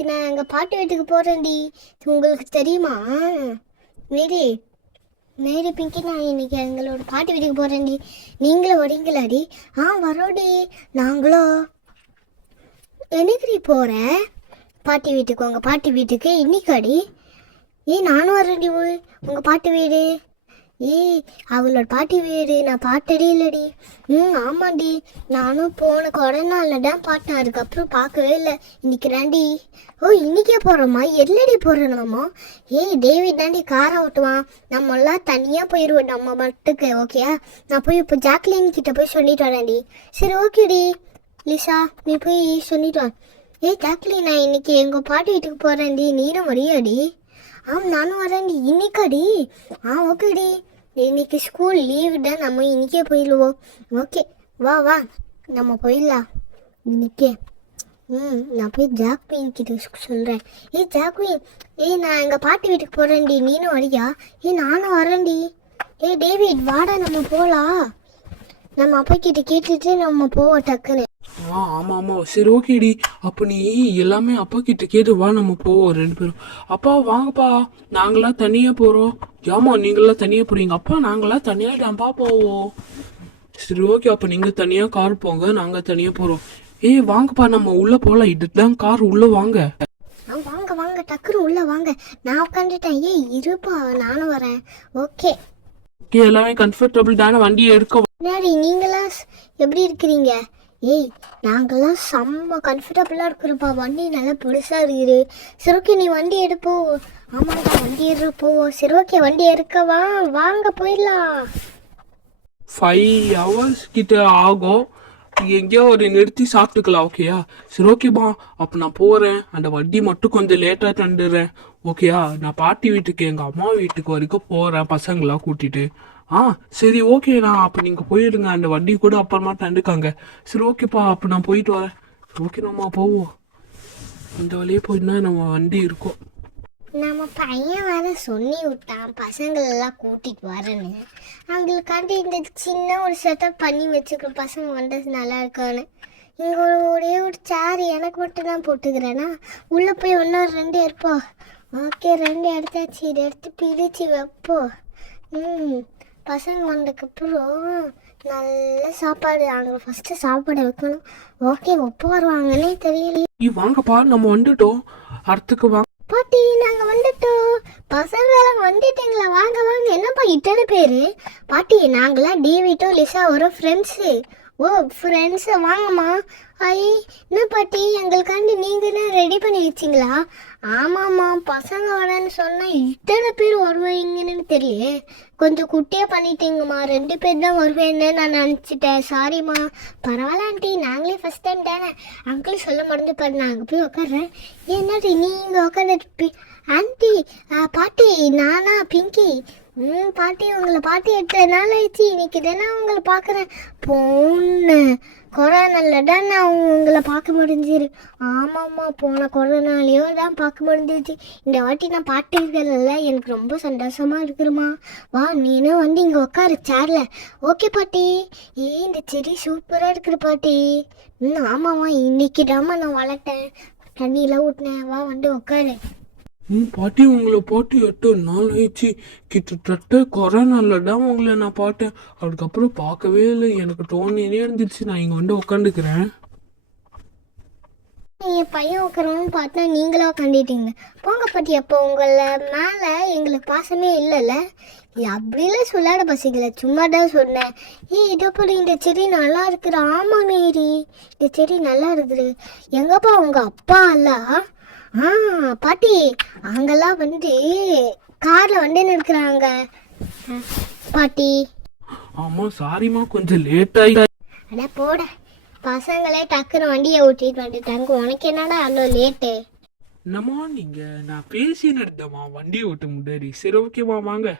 இன்னைக்கு நான் எங்கள் பாட்டி வீட்டுக்கு போகிறேன்டி. உங்களுக்கு தெரியுமா? மேரி மேரி பிங்கி, நான் இன்னைக்கு எங்களோட பாட்டி வீட்டுக்கு போகிறேன்டி. நீங்களும் வரீங்களாடி? வரோடி. நாங்களும் என்னைக்குடி போகிற பாட்டி வீட்டுக்கு? உங்கள் பாட்டி வீட்டுக்கு இன்னைக்காடி? நானும் வரேன்டி. உங்கள் பாட்டி வீடு அவளோட பாட்டி வீடு நான் பாட்டடி இல்லடி. ஆமாண்டி, நானும் போன கொரோனாவில் தான் பாட்டேன். அதுக்கப்புறம் பார்க்கவே இல்லை. இன்னைக்கு தாண்டி. இன்னைக்கே போகிறோமா? எல்லடி போகிறோம்மா? டேவிட் தாண்டி காரை ஓட்டுவான். நம்மளாம் தனியாக போயிடுவோம் நம்ம மட்டுக்கு. ஓகேயா? நான் போய் இப்போ ஜாக்லின் கிட்ட போய் சொல்லிட்டு வரேன்டி. சரி ஓகேடி. லிசா, நீ போய் சொல்லிட்டு வா. ஜாக்லின், நான் இன்னைக்கு எங்கள் பாட்டி வீட்டுக்கு போகிறேன்டி. நீனும் வரியாடி? நானும் வரேன்டி. இன்னைக்காடி? ஓகேடி. இன்னைக்கு ஸ்கூல் லீவு தான், நம்ம இன்னைக்கே போயிடுவோம். ஓகே, வா வா நம்ம போயிடலாம் இன்னைக்கே. நான் போய் ஜாக்வின் கிட்ட சொல்கிறேன். ஜாக்வின், நான் எங்கள் பாட்டி வீட்டுக்கு போகிறேன்டி. நீனும் வரியா? நானும் வரேன்டி. டேவிட், வாடா நம்ம போகலாம். நம்ம அப்பா கிட்ட கேட்டுட்டு நம்ம போவோம் டக்குன்னு. ஆமாம் சரி ஓகேடி. அப்போ நீ எல்லாமே அப்பா கிட்ட கேட்டு வா, நம்ம போவோம் 2 பேரும். அப்பா வாங்கப்பா, நாங்களாம் தனியாக போகிறோம். ஏமா நீங்களாம் தனியாக போகிறீங்க? அப்பா நாங்களாம் தனியாக தான்ப்பா போவோம். சரி ஓகே, அப்போ நீங்கள் தனியாக கார் போங்க, நாங்கள் தனியாக போகிறோம். வாங்கப்பா நம்ம உள்ளே போகலாம். இதுதான் கார், உள்ளே வாங்க. வாங்க வாங்க, டக்குன்னு உள்ளே வாங்க. நான் உட்காந்துட்டேன். இருப்பா, நானும் வரேன். ஓகே எல்லாமே கம்ஃபர்டபுள் தானே? வண்டியை எடுக்க. நீங்களாம் எப்படி இருக்கிறீங்க? நாங்களாம் செம்ம கம்ஃபர்டபுளாக இருக்கிறோம்ப்பா. வண்டி நல்லா பெருசாக இருக்குது. சரி ஓகே, நீ வண்டி எடுப்போ. ஆமாண்டா, வண்டி எடுப்போ. சரி ஓகே, வண்டி எடுக்கவா? வாங்க போயிடலாம். 5 hours கிட்ட ஆகும். எங்கேயோ ஒரு நிறுத்தி சாப்பிட்டுக்கலாம். ஓகேயா? சரி ஓகேப்பா, அப்போ நான் போகிறேன். அந்த வண்டி மட்டும் கொஞ்சம் லேட்டாக தந்துடுறேன். ஓகேயா? நான் பாட்டி வீட்டுக்கு, எங்கள் அம்மா வீட்டுக்கு வரைக்கும் போகிறேன் பசங்களாம் கூட்டிகிட்டு. சரி ஓகேண்ணா, அப்போ நீங்கள் போயிடுங்க. அந்த வண்டி கூட அப்புறமா தண்டுக்காங்க. சரி ஓகேப்பா, அப்போ நான் போயிட்டு வரேன். ஓகே, நம்ம போவோம். இந்த வழியே போயிட்டுனா நம்ம வண்டி இருக்கும். நம்ம பையன் வேற சொல்லி விட்டான் பசங்களெல்லாம் கூட்டிகிட்டு வரேன்னு. அவங்களுக்காண்டி இந்த சின்ன ஒரு செட்டப் பண்ணி வச்சுக்கிற பசங்க வந்தது நல்லா இருக்கான்னு. இங்கே ஒரே ஒரு சேர் எனக்கு மட்டும் தான் போட்டுக்கிறேன்னா. உள்ளே போய் இன்னொரு 2 எடுப்போம். ஓகே, 2 எடுத்தாச்சு. இதை எடுத்து பிரித்து வைப்போம். பசங்க வந்ததுக்கப்புறம் நல்ல சாப்பாடு. அவங்க ஃபஸ்ட்டு சாப்பாடு வைக்கணும். ஓகே, ஒப்பு வருவாங்கன்னே தெரியலையே. வாங்கப்பா, நம்ம வந்துட்டோம். அடுத்துக்கு வாங்க. பாட்டி, நாங்கள் வந்துட்டோம். பசங்க எல்லாம் வந்துட்டீங்களா? வாங்க வாங்க. என்னப்பா இத்தனை பேர்? பாட்டி, நாங்களாம் டேவிட்டோ லிசா ஒரு ஃப்ரெண்ட்ஸு. ஃப்ரெண்ட்ஸு, வாங்கம்மா. என்ன பாட்டி, எங்களுக்காண்டி நீங்கள் தான் ரெடி பண்ணி வச்சிங்களா? ஆமாம்மா, பசங்க வரேன்னு சொன்னால் இத்தனை பேர் வருவீங்கன்னு தெரியலையே. கொஞ்சம் குட்டியாக பண்ணிட்டீங்கம்மா. 2 பேர் தான் வருவேன்னு நான் நினச்சிட்டேன். சாரிம்மா. பரவாயில்ல ஆண்டி, நாங்களே ஃபஸ்ட் டைம் தானே. அங்கிள் சொல்ல மறந்து பாரு. நான் அங்கே போய் உட்காடுறேன். என்னடி நீங்கள் உட்காந்து? ஆண்டி, பாட்டி, நானா பிங்கி. பாட்டி, உங்களை பாட்டி 8 நாள் ஆயிடுச்சு. இன்னைக்கு தானே உங்களை பார்க்குறேன். பொண்ணு கொரோனால தான் நான் உங்களை பார்க்க முடிஞ்சிரு. ஆமாம்மா, போன கொரோனாலேயோ தான் பார்க்க முடிஞ்சிச்சு. இந்த வாட்டி நான் பாட்டு இருக்கிறதில்ல, எனக்கு ரொம்ப சந்தோஷமாக இருக்குதுமா. வா, நீனும் வந்து இங்கே உட்காரு சேரில். ஓகே பாட்டி. இந்த செடி சூப்பராக இருக்குது பாட்டி. ஆமாம்மா, இன்னைக்கு தாம்மா நான் வளர்த்தேன், தண்ணியெலாம் ஊட்டினேன். வா, வந்து உட்காரு. பாட்டி, உங்களை பாட்டு 8 நாள் ஆயிடுச்சு. கிட்டத்தட்ட கொரோனால தான் உங்களை நான் பார்த்தேன். அதுக்கப்புறம் பார்க்கவே இல்லை. எனக்கு தோணினே இருந்துச்சு. நான் இங்கே வந்து உட்காந்துக்கிறேன். என் பையன் உட்காரணும்னு பார்த்தா நீங்களும் உட்காந்துட்டீங்க. போங்க பாட்டி. அப்போ உங்களை மேலே எங்களுக்கு பாசமே இல்லைல்ல? அப்படிலாம் சொல்லாட பசிக்கல, சும்மா தான் சொன்னேன். இதோ போல இந்த செடி நல்லா இருக்குது. ஆமாம் மேரி, இந்த செடி நல்லா இருக்குது. எங்கப்பா உங்கள் அப்பா அல்ல? பாட்டி, அங்கெல்லாம் வந்து காரில் வந்து நிற்கிறாங்க பாட்டி. ஆமாம், சாரிம்மா, கொஞ்சம் லேட் ஆகி. அட போட, பசங்களே டக்குன்னு வண்டியை ஓட்டிட்டு வந்துட்டாங்க. உனக்கு என்னடா அவ்வளோ லேட்டு? என்னம்மா நீங்கள், நான் பேசின்னு இருந்தேம்மா வண்டியை ஓட்ட முடியாது. சரி ஓகேம்மா, வாங்க.